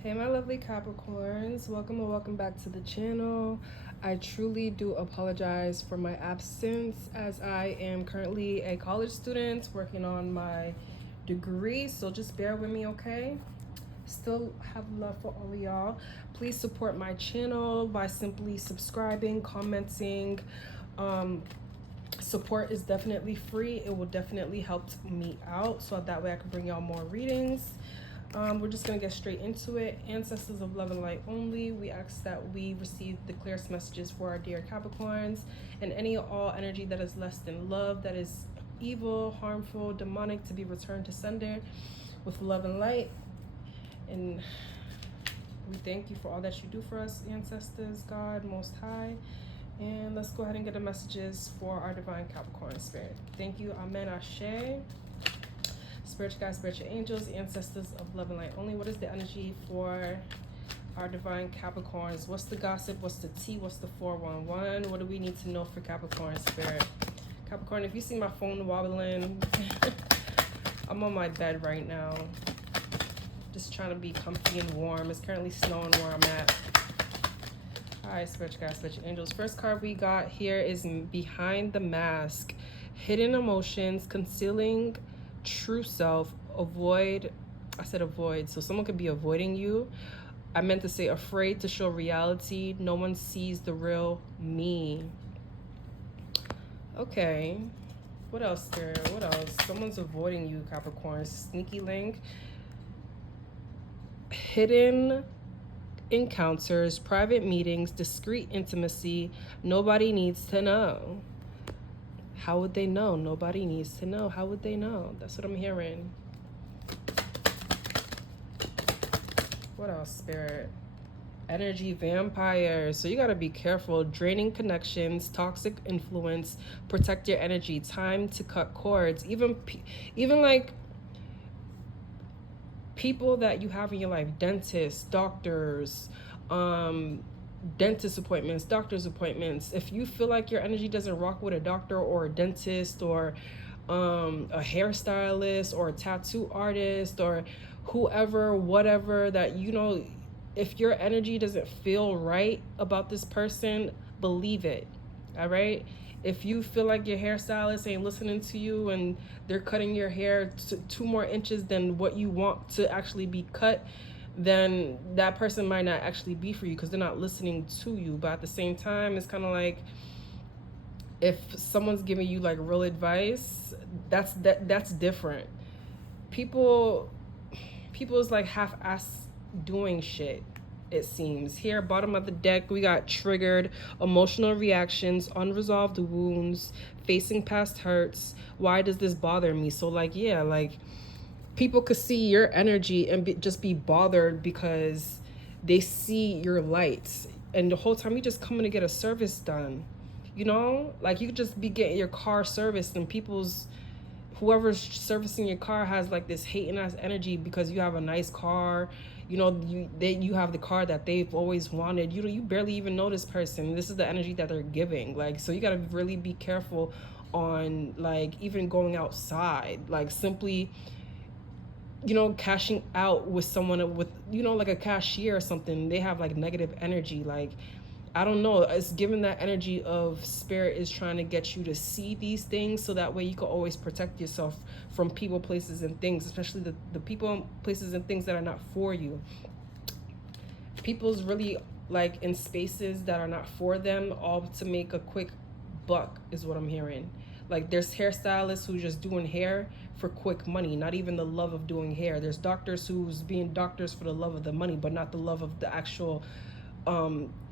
Hey my lovely Capricorns, welcome and welcome back to the channel. I truly do apologize for my absence as I am currently a college student working on my degree, so just bear with me, okay? Still have love for all of y'all. Please support my channel by simply subscribing, commenting. Support is definitely free. It will definitely help me out so that way I can bring y'all more readings. We're just gonna get straight into it. Ancestors of love and light only, we ask that we receive the clearest messages for our dear Capricorns and any all energy that is less than love, that is evil, harmful, demonic, to be returned to sender with love and light. And we thank you for all that you do for us, ancestors, God, Most High. And let's go ahead and get the messages for our divine Capricorn spirit. Thank you. Amen. Ashe. Spiritual guides, spiritual angels, ancestors of love and light only. What is the energy for our divine Capricorns? What's the gossip? What's the tea? What's the 411? What do we need to know for Capricorn spirit? Capricorn, if you see my phone wobbling, I'm on my bed right now. Just trying to be comfy and warm. It's currently snowing where I'm at. All right, spiritual guides, spiritual angels. First card we got here is Behind the Mask. Hidden emotions, concealing true self. Avoid, I said avoid, so someone could be avoiding you. I meant to say afraid to show reality. No one sees the real me. Okay. What else, Spirit? What else? Someone's avoiding you, Capricorn. Sneaky link. Hidden encounters, private meetings, discreet intimacy. Nobody needs to know. How would they know? Nobody needs to know. How would they know? That's what I'm hearing. What else, Spirit? Energy vampires. So you got to be careful. Draining connections, toxic influence. Protect your energy. Time to cut cords. Even like people that you have in your life, dentists, doctors, dentist appointments, doctor's appointments. If you feel like your energy doesn't rock with a doctor or a dentist or a hairstylist or a tattoo artist or whoever, whatever, that if your energy doesn't feel right about this person, believe it. All right. If you feel like your hairstylist ain't listening to you and they're cutting your hair 2 more inches than what you want to actually be cut, then that person might not actually be for you because they're not listening to you. But at the same time, it's kind of like if someone's giving you like real advice, that's different. People's like half-ass doing shit, it seems. Here, bottom of the deck, we got triggered, emotional reactions, unresolved wounds, facing past hurts. Why does this bother me? So like, yeah, like people could see your energy and just be bothered because they see your lights, and the whole time you just coming to get a service done. Like you could just be getting your car serviced and whoever's servicing your car has like this hating ass energy because you have a nice car. You have the car that they've always wanted. You barely even know this person. This is the energy that they're giving. Like, so you got to really be careful on like even going outside, like simply cashing out with someone with like a cashier or something. They have like negative energy. Like, I don't know, it's given that energy of spirit is trying to get you to see these things so that way you can always protect yourself from people, places, and things, especially the people, places, and things that are not for you. People's really like in spaces that are not for them, all to make a quick buck is what I'm hearing. Like there's hairstylists who just doing hair for quick money, not even the love of doing hair. There's doctors who's being doctors for the love of the money, but not the love of the actual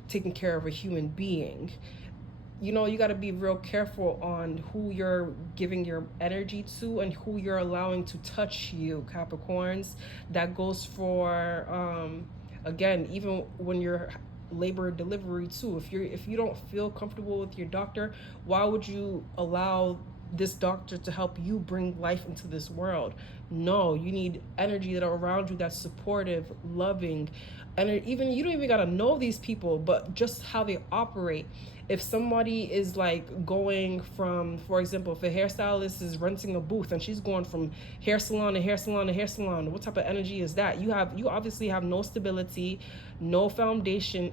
taking care of a human being. You got to be real careful on who you're giving your energy to and who you're allowing to touch you, Capricorns. That goes for again, even when you're labor delivery too. If you don't feel comfortable with your doctor, why would you allow this doctor to help you bring life into this world. No, you need energy that are around you that's supportive, loving, and even you don't even gotta know these people, but just how they operate. If somebody is like going from, for example, if a hairstylist is renting a booth and she's going from hair salon to hair salon to hair salon, what type of energy is that? You obviously have no stability, no foundation.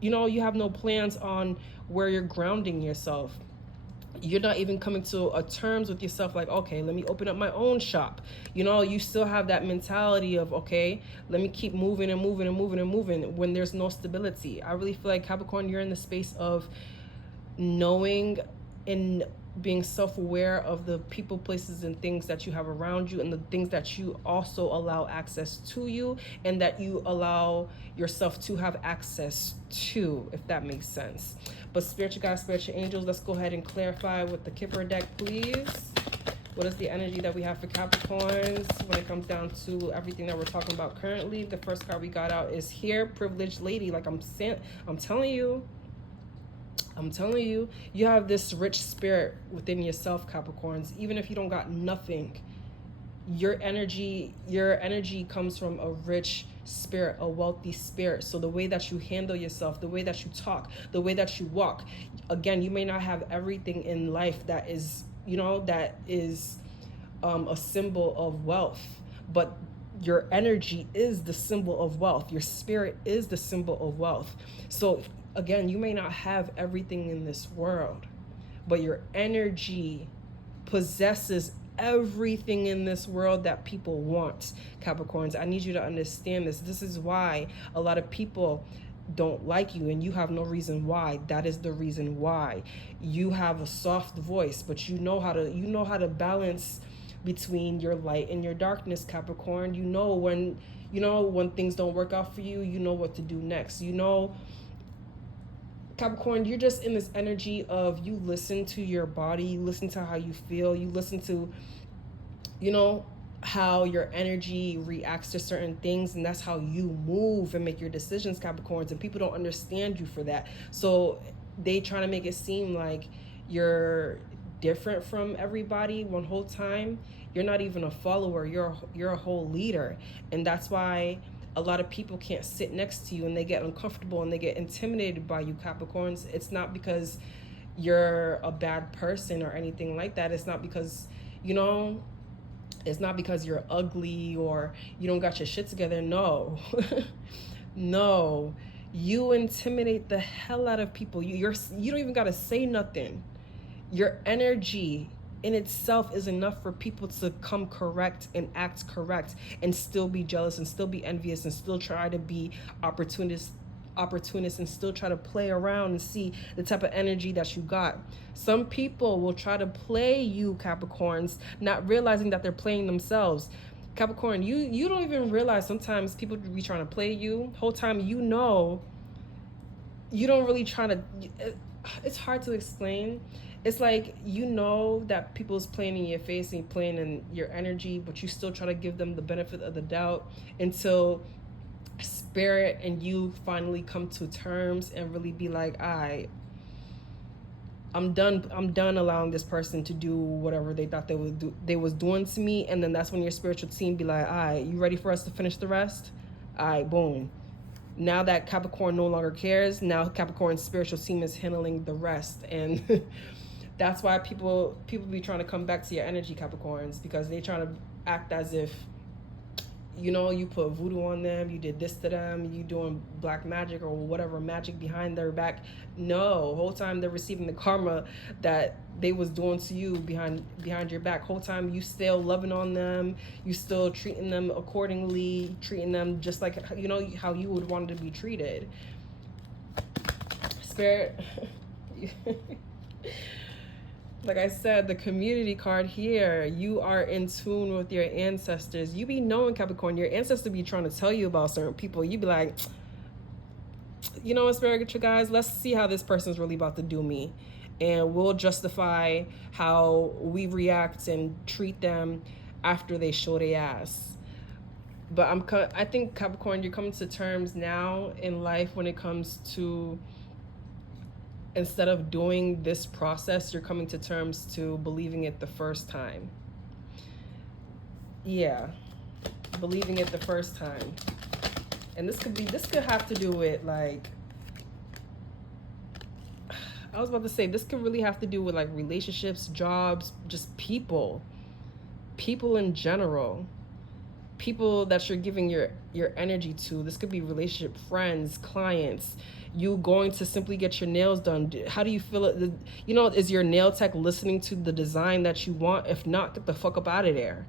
You have no plans on where you're grounding yourself. You're not even coming to a terms with yourself like, okay, let me open up my own shop. You still have that mentality of, okay, let me keep moving and moving and moving and moving when there's no stability. I really feel like Capricorn, you're in the space of knowing and being self-aware of the people, places, and things that you have around you, and the things that you also allow access to you, and that you allow yourself to have access to, if that makes sense. But spiritual guides, spiritual angels, let's go ahead and clarify with the Kipper deck, please. What is the energy that we have for Capricorns when it comes down to everything that we're talking about currently? The first card we got out is here, privileged lady. Like I'm telling you, you have this rich spirit within yourself, Capricorns. Even if you don't got nothing, your energy comes from a rich spirit, a wealthy spirit. So the way that you handle yourself, the way that you talk, the way that you walk, again, you may not have everything in life that is a symbol of wealth, but your energy is the symbol of wealth. Your spirit is the symbol of wealth. So again, you may not have everything in this world, but your energy possesses everything in this world that people want. Capricorns, I need you to understand this. This is why a lot of people don't like you, and you have no reason why. That is the reason why. You have a soft voice, but you know how to balance between your light and your darkness, Capricorn. When things don't work out for you, you know what to do next. Capricorn, you're just in this energy of, you listen to your body, you listen to how you feel, you listen to, how your energy reacts to certain things, and that's how you move and make your decisions, Capricorns, and people don't understand you for that. So they try to make it seem like you're different from everybody one whole time. You're not even a follower, you're a whole leader. And that's why a lot of people can't sit next to you, and they get uncomfortable and they get intimidated by you, Capricorns. It's not because you're a bad person or anything like that. It's not because, it's not because you're ugly or you don't got your shit together. No. No. You intimidate the hell out of people. You don't even got to say nothing. Your energy in itself is enough for people to come correct and act correct and still be jealous and still be envious and still try to be opportunists and still try to play around and see the type of energy that you got. Some people will try to play you, Capricorns, not realizing that they're playing themselves. Capricorn, you don't even realize sometimes people be trying to play you. Whole time you don't really try to. It's hard to explain. It's like, that people's playing in your face and playing in your energy, but you still try to give them the benefit of the doubt until spirit and you finally come to terms and really be like, I'm done allowing this person to do whatever they thought they was doing to me. And then that's when your spiritual team be like, you ready for us to finish the rest? Boom. Now that Capricorn no longer cares, now Capricorn's spiritual team is handling the rest. And that's why people be trying to come back to your energy, Capricorns, because they trying to act as if, you put voodoo on them, you did this to them, you doing black magic or whatever magic behind their back. No, whole time they're receiving the karma that they was doing to you behind your back. Whole time you still loving on them, you still treating them accordingly, treating them just like, how you would want to be treated. Spirit. Like I said, the community card here, you are in tune with your ancestors. You be knowing, Capricorn, your ancestors be trying to tell you about certain people. You be like, spiritual guys, let's see how this person's really about to do me. And we'll justify how we react and treat them after they show their ass. But I think, Capricorn, you're coming to terms now in life when it comes to instead of doing this process, you're coming to terms to believing it the first time. Yeah, believing it the first time. And this could have to do with like, I was about to say, this could really have to do with like relationships, jobs, just people in general, people that you're giving your energy to. This could be relationship, friends, clients. You going to simply get your nails done. How do you feel it? You know, is your nail tech listening to the design that you want? If not, get the fuck up out of there.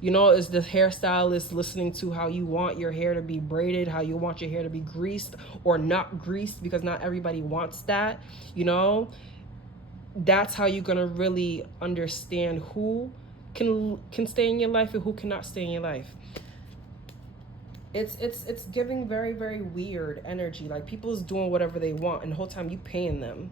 You know, is the hairstylist listening to how you want your hair to be braided, how you want your hair to be greased or not greased, because not everybody wants that. You know, that's how you're gonna really understand who can stay in your life and who cannot stay in your life. It's giving very, very weird energy. Like, people's doing whatever they want and the whole time you paying them.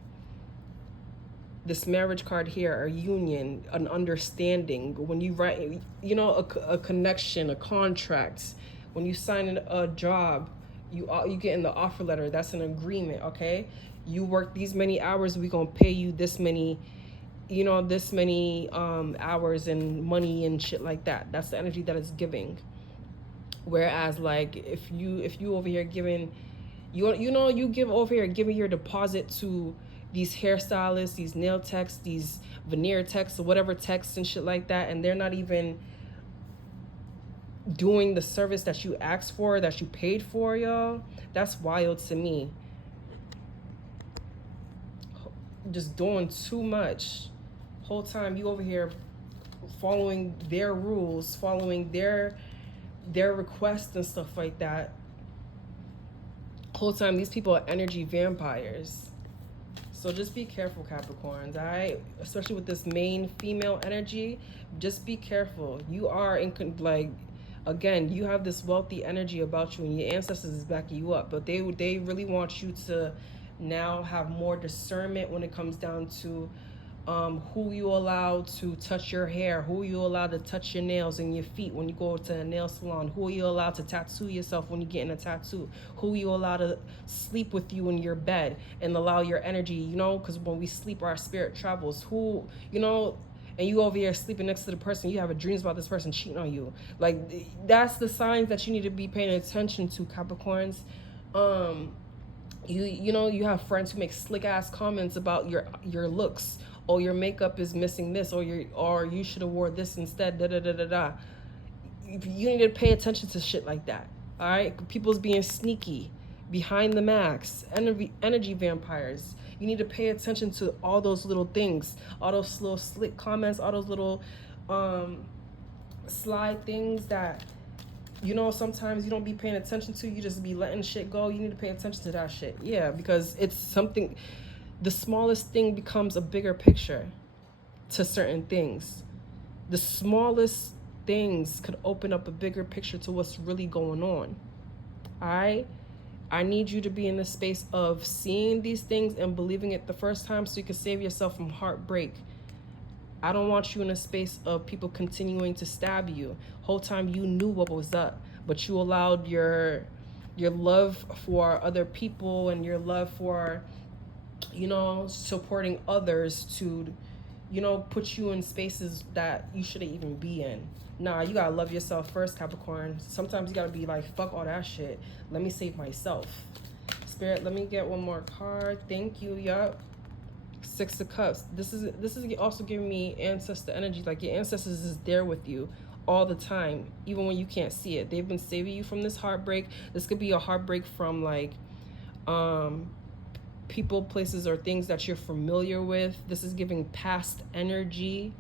This marriage card here, a union, an understanding. When you write, you know, a connection, a contract. When you sign a job, you get in the offer letter. That's an agreement, okay? You work these many hours, we gonna pay you this many, you know, this many hours and money and shit like that. That's the energy that it's giving. Whereas, like, if you over here giving, you know, you give over here giving your deposit to these hairstylists, these nail techs, these veneer techs, or whatever techs and shit like that, and they're not even doing the service that you asked for, that you paid for, y'all. That's wild to me. Just doing too much. Whole time you over here following their rules, following their requests and stuff like that. Whole time these people are energy vampires. So just be careful, Capricorns, all right? Especially with this main female energy, just be careful. You are in, like, again, you have this wealthy energy about you, and your ancestors is backing you up, but they really want you to now have more discernment when it comes down to who you allow to touch your hair, who you allow to touch your nails and your feet when you go to a nail salon, who you allow to tattoo yourself when you get in a tattoo, who you allow to sleep with you in your bed and allow your energy, you know, because when we sleep, our spirit travels. Who, you know, and you over here sleeping next to the person, you have a dreams about this person cheating on you. Like, that's the signs that you need to be paying attention to, Capricorns. You know, you have friends who make slick ass comments about your looks. Oh, your makeup is missing this, or you should have wore this instead. Da da da da da. You need to pay attention to shit like that. All right, people's being sneaky behind the masks, energy vampires. You need to pay attention to all those little things, all those little slick comments, all those little sly things that, you know, sometimes you don't be paying attention to. You just be letting shit go. You need to pay attention to that shit. Yeah, because it's something. The smallest thing becomes a bigger picture to certain things. The smallest things could open up a bigger picture to what's really going on. All right? I need you to be in the space of seeing these things and believing it the first time so you can save yourself from heartbreak. I don't want you in a space of people continuing to stab you. Whole time you knew what was up, but you allowed your love for other people and your love for, you know, supporting others to, you know, put you in spaces that you shouldn't even be in. Nah, you gotta love yourself first, Capricorn. Sometimes you gotta be like, fuck all that shit. Let me save myself. Spirit, let me get one more card. Thank you. Yup. Six of Cups. This is also giving me ancestor energy. Like, your ancestors is there with you all the time, even when you can't see it. They've been saving you from this heartbreak. This could be a heartbreak from, like, people, places, or things that you're familiar with. This is giving past energy.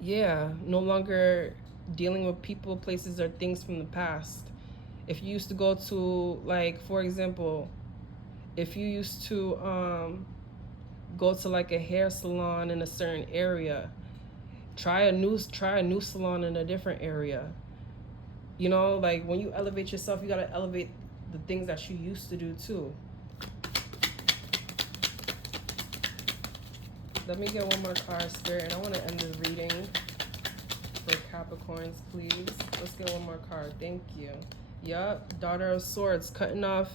Yeah, no longer dealing with people, places, or things from the past. If you used to go to, like, for example, if you used to go to like a hair salon in a certain area, try a new salon in a different area. You know, like, when you elevate yourself, you gotta elevate the things that you used to do too. Let me get one more card, Spirit, and I want to end this reading for Capricorns, please. Let's get one more card. Thank you. Yup, Daughter of Swords, cutting off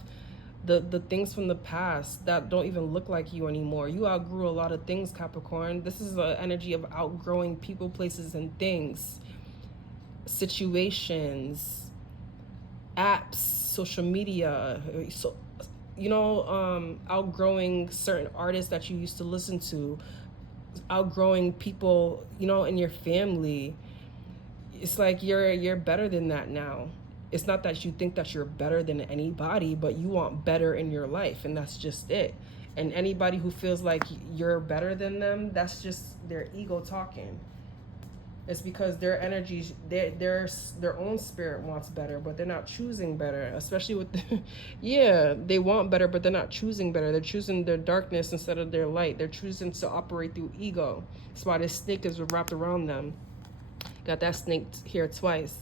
the things from the past that don't even look like you anymore. You outgrew a lot of things, Capricorn. This is the energy of outgrowing people, places, and things, situations, apps, social media. So, outgrowing certain artists that you used to listen to, outgrowing people, in your family. It's like you're better than that now. It's not that you think that you're better than anybody, but you want better in your life, and that's just it. And anybody who feels like you're better than them, that's just their ego talking. It's because their energy, their own spirit wants better, but they're not choosing better. Especially with, yeah, they want better, but they're not choosing better. They're choosing their darkness instead of their light. They're choosing to operate through ego. That's why this snake is wrapped around them. Got that snake here twice.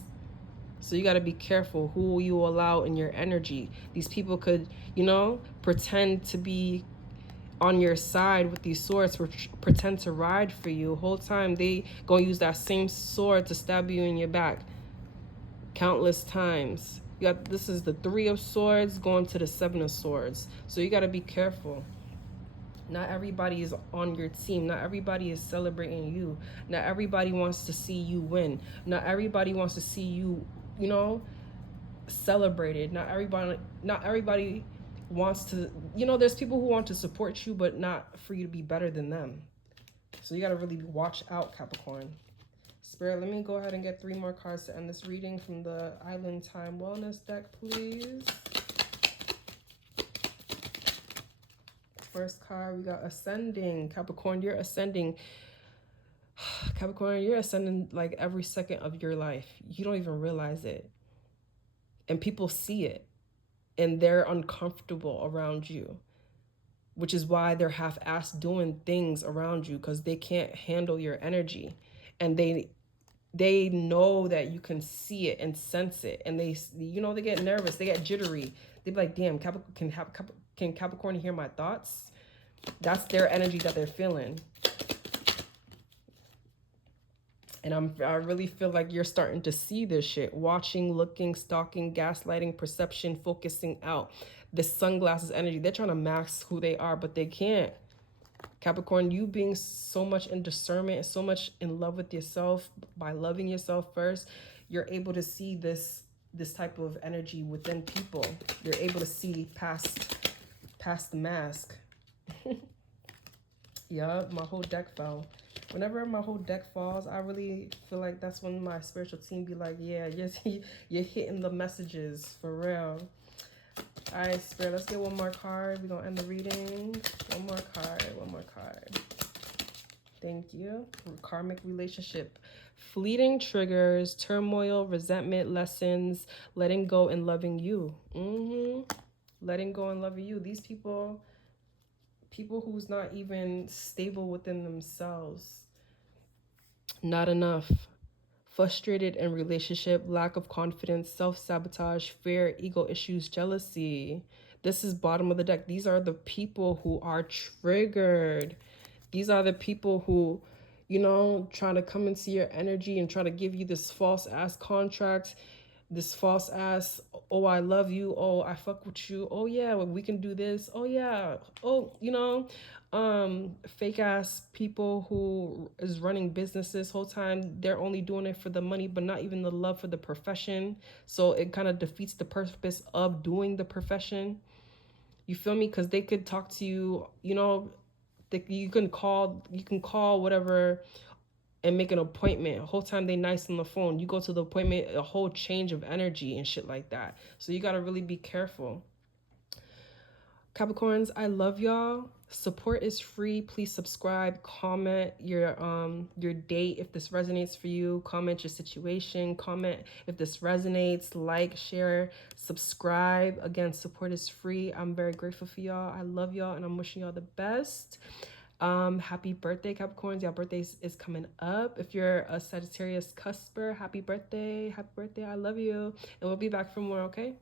So you got to be careful who you allow in your energy. These people could, pretend to be on your side with these swords, pretend to ride for you. Whole time they gonna use that same sword to stab you in your back countless times. This is the 3 of Swords going to the 7 of Swords. So you got to be careful. Not everybody is on your team. Not everybody is celebrating you. Not everybody wants to see you win. Not everybody wants to see you, celebrated. Not everybody wants to, there's people who want to support you, but not for you to be better than them. So you got to really watch out, Capricorn. Spirit, let me go ahead and get 3 more cards to end this reading from the Island Time Wellness deck, please. First card, we got Ascending. Capricorn, you're ascending. Capricorn, you're ascending like every second of your life. You don't even realize it. And people see it. And they're uncomfortable around you. Which is why they're half-assed doing things around you, because they can't handle your energy. And they know that you can see it and sense it. And they get nervous. They get jittery. They be like, damn, can Capricorn hear my thoughts? That's their energy that they're feeling. And I really feel like you're starting to see this shit. Watching, looking, stalking, gaslighting, perception, focusing out. This sunglasses energy. They're trying to mask who they are, but they can't. Capricorn, you being so much in discernment, so much in love with yourself, by loving yourself first, you're able to see this type of energy within people. You're able to see past the mask. Yeah, my whole deck fell. Whenever my whole deck falls, I really feel like that's when my spiritual team be like, yeah, you're hitting the messages for real. All right, Spirit, let's get one more card. We're going to end the reading. One more card. Thank you. Karmic relationship. Fleeting triggers, turmoil, resentment, lessons, letting go and loving you. Letting go and loving you. These people who's not even stable within themselves. Not enough. Frustrated in relationship, lack of confidence, self-sabotage, fear, ego issues, jealousy. This is bottom of the deck. These are the people who are triggered. These are the people who, try to come into your energy and try to give you this false ass contract, this false ass, oh, I love you, oh, I fuck with you, oh yeah, well, we can do this, oh yeah, oh, fake ass people who is running businesses whole time. They're only doing it for the money, but not even the love for the profession. So it kind of defeats the purpose of doing the profession. You feel me? Because they could talk to you, you can call whatever and make an appointment. The whole time they nice on the phone. You go to the appointment, a whole change of energy and shit like that. So you got to really be careful. Capricorns, I love y'all. Support is free. Please subscribe, comment your date if this resonates for you, comment your situation, comment if this resonates, like, share, subscribe. Again, support is free. I'm very grateful for y'all. I love y'all and I'm wishing y'all the best. Happy birthday, Capricorns. Your birthday is coming up. If you're a Sagittarius cusper, happy birthday. I love you. And we'll be back for more, okay?